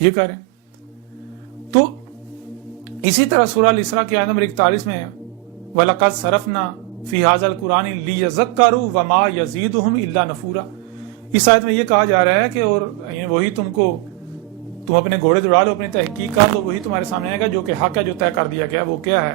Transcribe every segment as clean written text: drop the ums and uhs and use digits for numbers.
یہ کریں. تو اسی طرح سورہ الاسراء کی آیت نمبر 41 میں وَلَقَدْ صَرَفْنَا فِي هَذَا الْقُرْآنِ لِيَذَّكَّرُوا وَمَا يَزِيدُهُمْ إِلَّا نُفُورًا. اس آیت میں یہ کہا جا رہا ہے کہ اور وہی تم اپنے گھوڑے دوڑا لو اپنی تحقیق کا تو وہی تمہارے سامنے آئے گا جو کہ حق ہے جو طے کر دیا گیا. وہ کیا ہے؟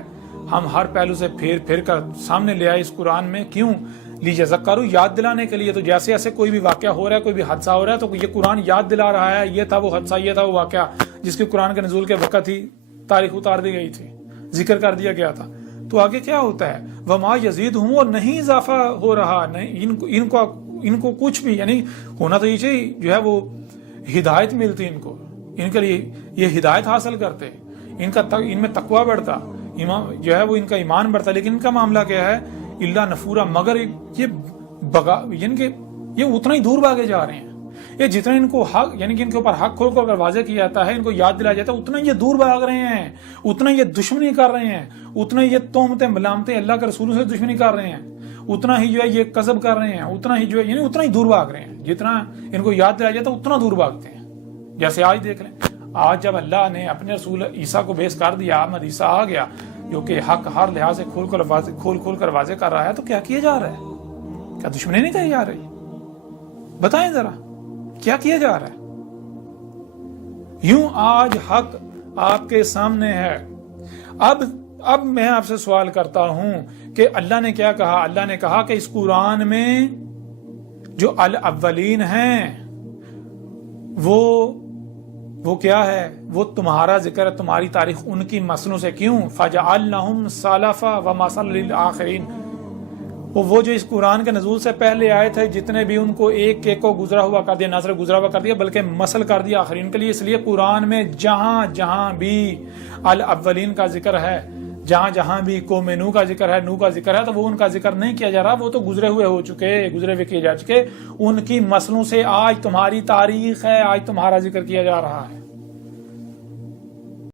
ہم ہر پہلو سے پھیر کر سامنے لے آئے اس قرآن میں. کیوں؟ لیذکروا، یاد دلانے کے لیے. تو جیسے ایسے کوئی بھی واقعہ ہو رہا ہے، کوئی بھی حادثہ ہو رہا ہے، تو یہ قرآن یاد دلا رہا ہے یہ تھا وہ حادثہ، یہ تھا وہ واقعہ جس کے قرآن کے نزول کے وقت ہی تاریخ اتار دی گئی تھی، ذکر کر دیا گیا تھا. تو آگے کیا ہوتا ہے؟ وما یزیدہم، اور نہیں اضافہ ہو رہا، نہیں ان کو کچھ بھی، یعنی ہونا تو یہ چاہیے جو ہے وہ ہدایت ملتی ان کے لیے، یہ ہدایت حاصل کرتے، ان میں تقوی بڑھتا، جو ہے وہ ان کا ایمان بڑھتا. لیکن ان کا معاملہ کیا ہے؟ الا نفورا، مگر یہ اتنا ہی دور بھاگے جا رہے ہیں. یہ جتنا ان کو حق، یعنی کہ ان کے اوپر حق کھول کر واضح کیا جاتا ہے، ان کو یاد دلایا جاتا ہے، اتنا یہ دور بھاگ رہے ہیں، اتنا یہ دشمنی کر رہے ہیں، اتنا یہ تہمتیں ملامتیں اللہ کے رسولوں سے دشمنی کر رہے ہیں، اتنا ہی جو ہے یہ کذب کر رہے ہیں، اتنا ہی جو ہے یعنی اتنا ہی دور بھاگ رہے ہیں. جتنا ان کو یاد دلایا جاتا ہے اتنا دور بھاگتے ہیں. جیسے آج دیکھ لیں، آج جب اللہ نے اپنے رسول عیسیٰ کو بیس کر دیا، احمد عیسیٰ آ گیا جو کہ حق ہر لحاظ سے کھول کر واضح کر رہا ہے، تو کیا کیا جا رہا ہے؟ کیا دشمنی نہیں کری جا رہی؟ بتائیں ذرا کیا کیا جا رہا ہے؟ یوں آج حق آپ کے سامنے ہے. اب میں آپ سے سوال کرتا ہوں کہ اللہ نے کیا کہا؟ اللہ نے کہا کہ اس قرآن میں جو الاولین ہیں وہ کیا ہے؟ وہ تمہارا ذکر ہے، تمہاری تاریخ ان کی مسلوں سے. کیوں؟ فَجَعَلْنَهُمْ سَلَفًا وَمَثَلًا لِلْآخِرِينَ. وہ جو اس قرآن کے نزول سے پہلے آئے تھے جتنے بھی، ان کو ایک ایک کو گزرا ہوا کر دیا، نہ صرف گزرا ہوا کر دیا بلکہ مثل کر دیا آخرین کے لیے. اس لیے قرآن میں جہاں بھی الاولین کا ذکر ہے، جہاں بھی قوم نوح کا ذکر ہے، نوح کا ذکر ہے، تو وہ ان کا ذکر نہیں کیا جا رہا، وہ تو گزرے ہوئے کیے جا چکے. ان کی مسلوں سے آج تمہاری تاریخ ہے، آج تمہارا ذکر کیا جا رہا ہے.